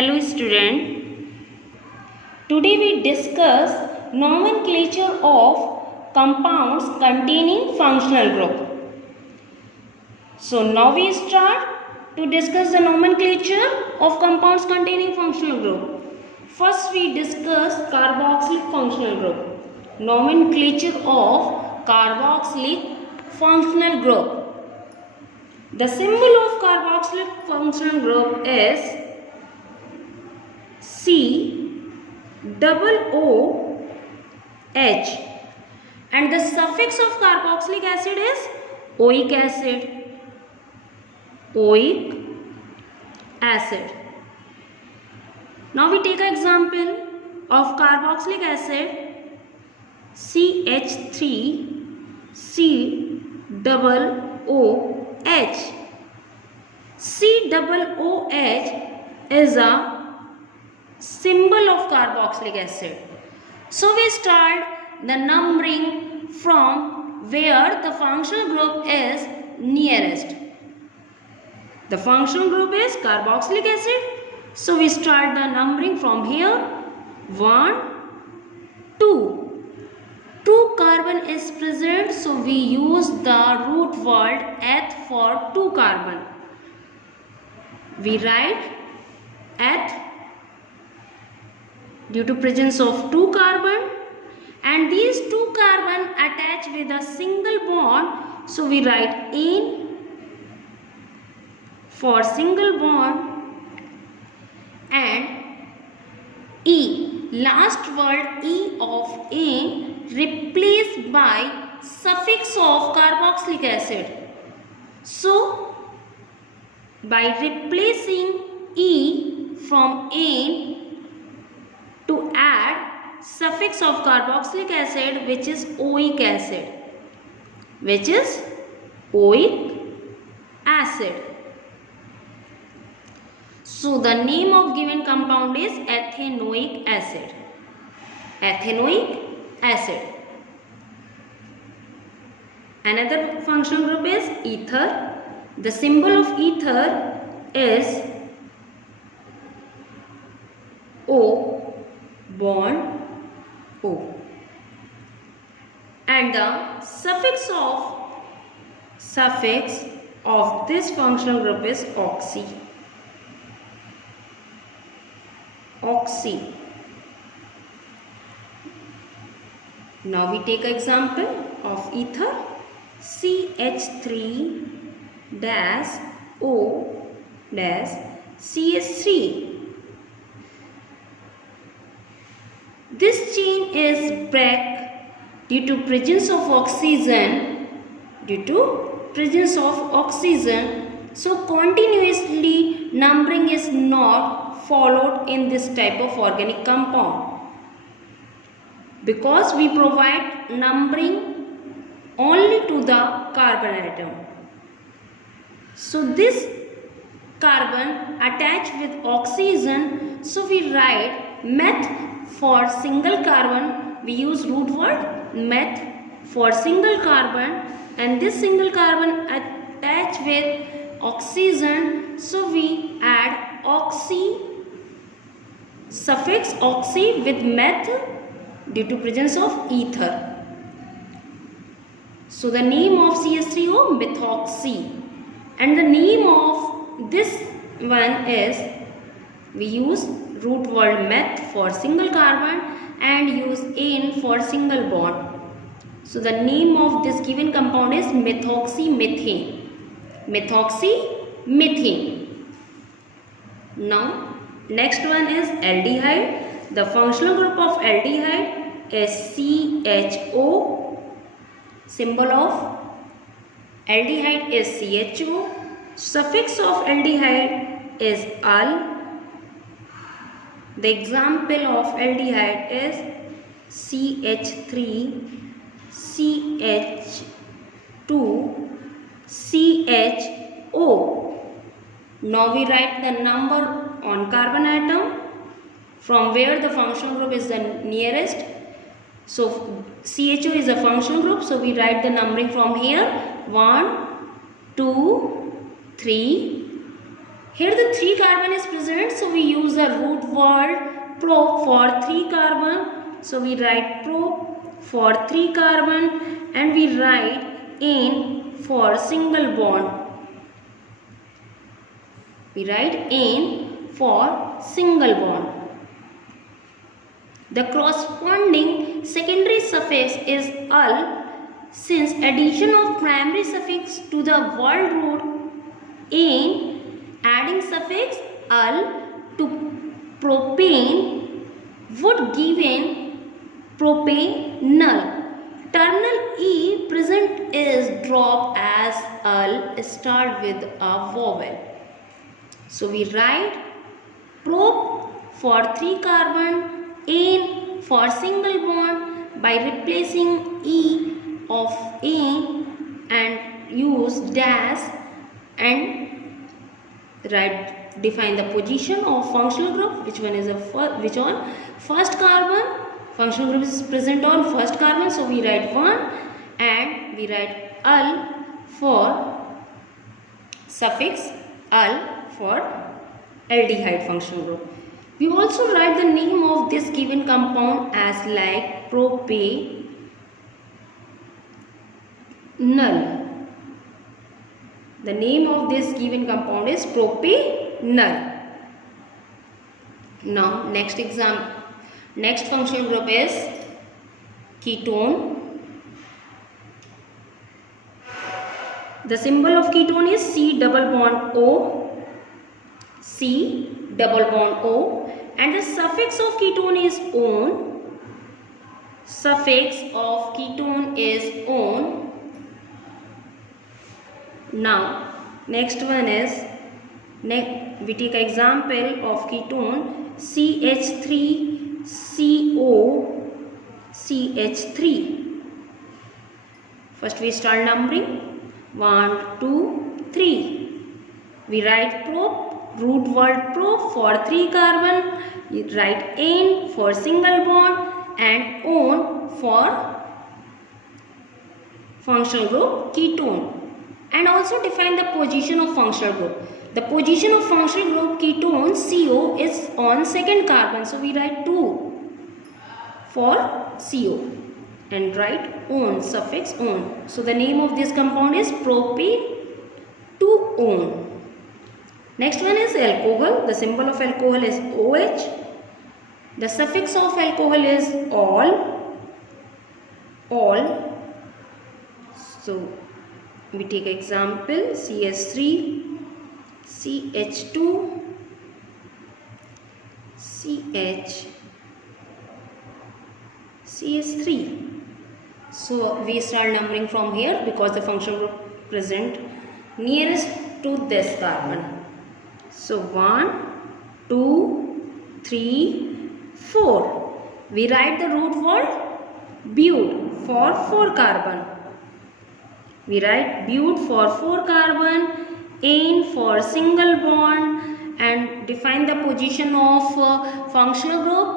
Hello student. Today we discuss nomenclature of compounds containing functional group. So now we start to discuss the nomenclature of compounds containing functional group. First we discuss carboxylic functional group. Nomenclature of carboxylic functional group. The symbol of carboxylic functional group is COOH and the suffix of carboxylic acid is oic acid. Oic acid. Now we take an example of carboxylic acid CH3COOH. COOH is a symbol of carboxylic acid. So we start the numbering from where the functional group is nearest. The functional group is carboxylic acid. So we start the numbering from here. 1, 2. 2 carbon is present, so we use the root word eth for 2 carbon. We write eth due to presence of 2 carbon, and these 2 carbon attach with a single bond, so we write ene for single bond and E. Last word E of ene replaced by suffix of carboxylic acid. So by replacing E from ene to add suffix of carboxylic acid, which is oic acid. So the name of given compound is ethanoic acid. Another functional group is ether. The symbol of ether is O bond O, and the suffix of this functional group is oxy. Now we take an example of ether CH3-O-CH3. This chain is break due to presence of oxygen. So continuously numbering is not followed in this type of organic compound, because we provide numbering only to the carbon atom. So this carbon attached with oxygen, so we write meth for single carbon. We use root word meth for single carbon, and this single carbon attached with oxygen, so we add oxy, suffix oxy with meth due to presence of ether. So the name of CH3O methoxy, and the name of this one is, we use root word meth for single carbon and use ene for single bond. So the name of this given compound is methoxymethane. Now next one is aldehyde. The functional group of aldehyde is CHO. Symbol of aldehyde is CHO. Suffix of aldehyde is al. The example of aldehyde is CH3CH2CHO. Now we write the number on carbon atom from where the functional group is the nearest. So CHO is a functional group, so we write the numbering from here. 1, 2, 3. Here the 3 carbon is present, so we use the root word pro for 3 carbon. So we write pro for 3 carbon and we write ane for single bond. We write ane for single bond. The corresponding secondary suffix is -al. Since addition of primary suffix to the word root ane, adding suffix -al to propane would give an propanal. Terminal e present is dropped as -al start with a vowel. So we write prop for 3 carbon, ane for single bond by replacing e of ane and use dash and define the position of functional group. Which one is which one? First carbon. Functional group is present on first carbon, so we write 1 and we write -al for suffix -al for aldehyde functional group. We also write the name of this given compound as like propanal. The name of this given compound is propanal. Now next functional group is ketone. The symbol of ketone is C double bond O. C double bond O, and the suffix of ketone is -one. Suffix of ketone is -one. Now next one is we take example of ketone CH3CO CH3. First we start numbering 1 2 3. We write prop root word pro for 3 carbon, you write ane for single bond and -one for functional group ketone, and also define the position of functional group. The position of functional group ketone CO is on second carbon, so we write 2 for CO and write -one suffix -one. So the name of this compound is propane-2-one. Next one is alcohol. The symbol of alcohol is OH. The suffix of alcohol is -ol. So we take example CH3, CH2, CH3. So we start numbering from here because the functional group present nearest to this carbon. So 1 2 3 4. We write the root word bute for 4 carbon. We write bute for 4 carbon, ane for single bond, and define the position of functional group.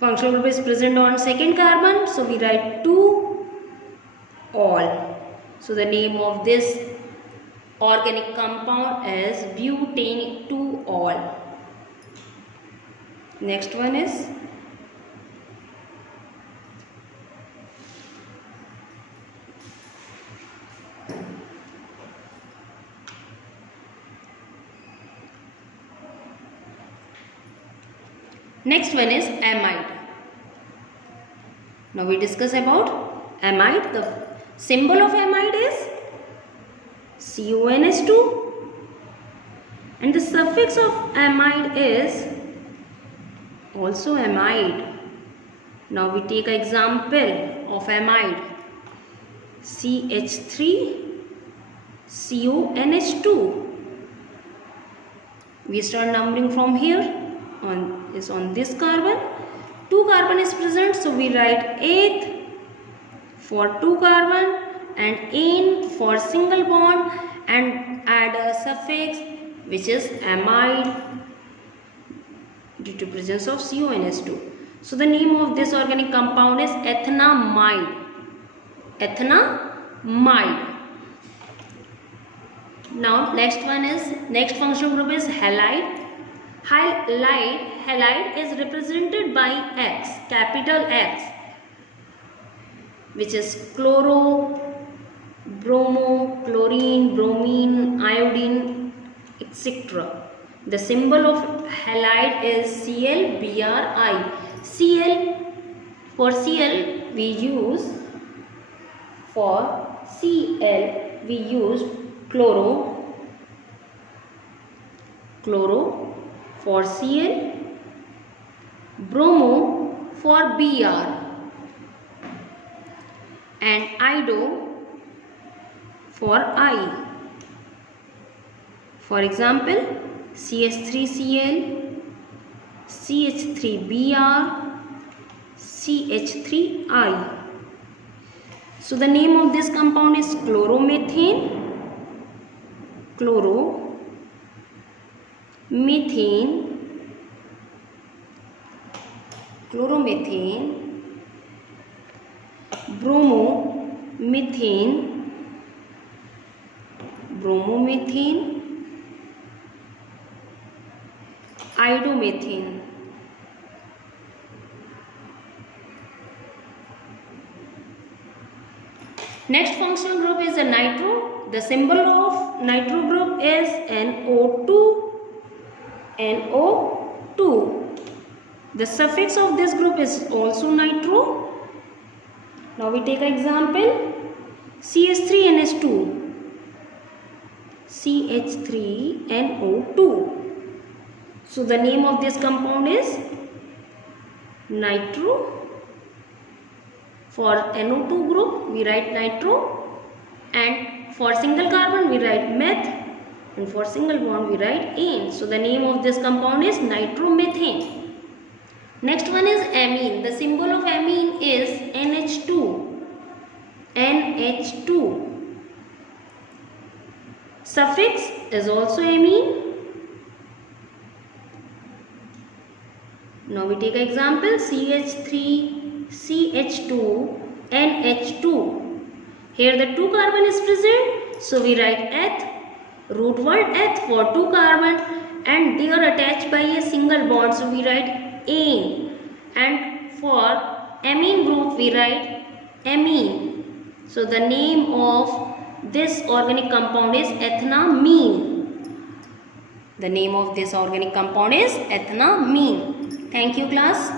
Functional group is present on second carbon, so we write 2-ol. So the name of this organic compound is butane-2-ol. Next one is amide. Now we discuss about amide. The symbol of amide is CONH2 and the suffix of amide is also amide. Now we take an example of amide CH3 CONH2. We start numbering from here on this carbon. 2 carbon is present, so we write 8th for 2 carbon and ane for single bond and add a suffix which is amide due to presence of CONH2. So the name of this organic compound is ethanamide. Now next functional group is halide. Halide is represented by X, capital X, which is chloro, bromo, chlorine, bromine, iodine, etc. The symbol of halide is ClBr. For Cl we use chloro for Cl, bromo for Br, and iodo for I. For example, CH3Cl, CH3Br, CH3I. So the name of this compound is chloromethane, bromomethane, iodomethane. Next functional group is a nitro. The symbol of nitro group is NO2. The suffix of this group is also nitro. Now we take an example. CH3NH2. CH3NO2. So the name of this compound is nitro. For NO2 group we write nitro, and for single carbon we write meth, and for single bond we write ane. So the name of this compound is nitromethane. Next one is amine. The symbol of amine is NH2. Suffix is also amine. Now we take an example, CH3CH2NH2. Here the 2 carbon is present, so we write eth, root word eth for 2 carbon, and they are attached by a single bond, so we write ane. And for amine group we write amine. So the name of this organic compound is ethnamine. The name of this organic compound is ethnamine. Thank you, class.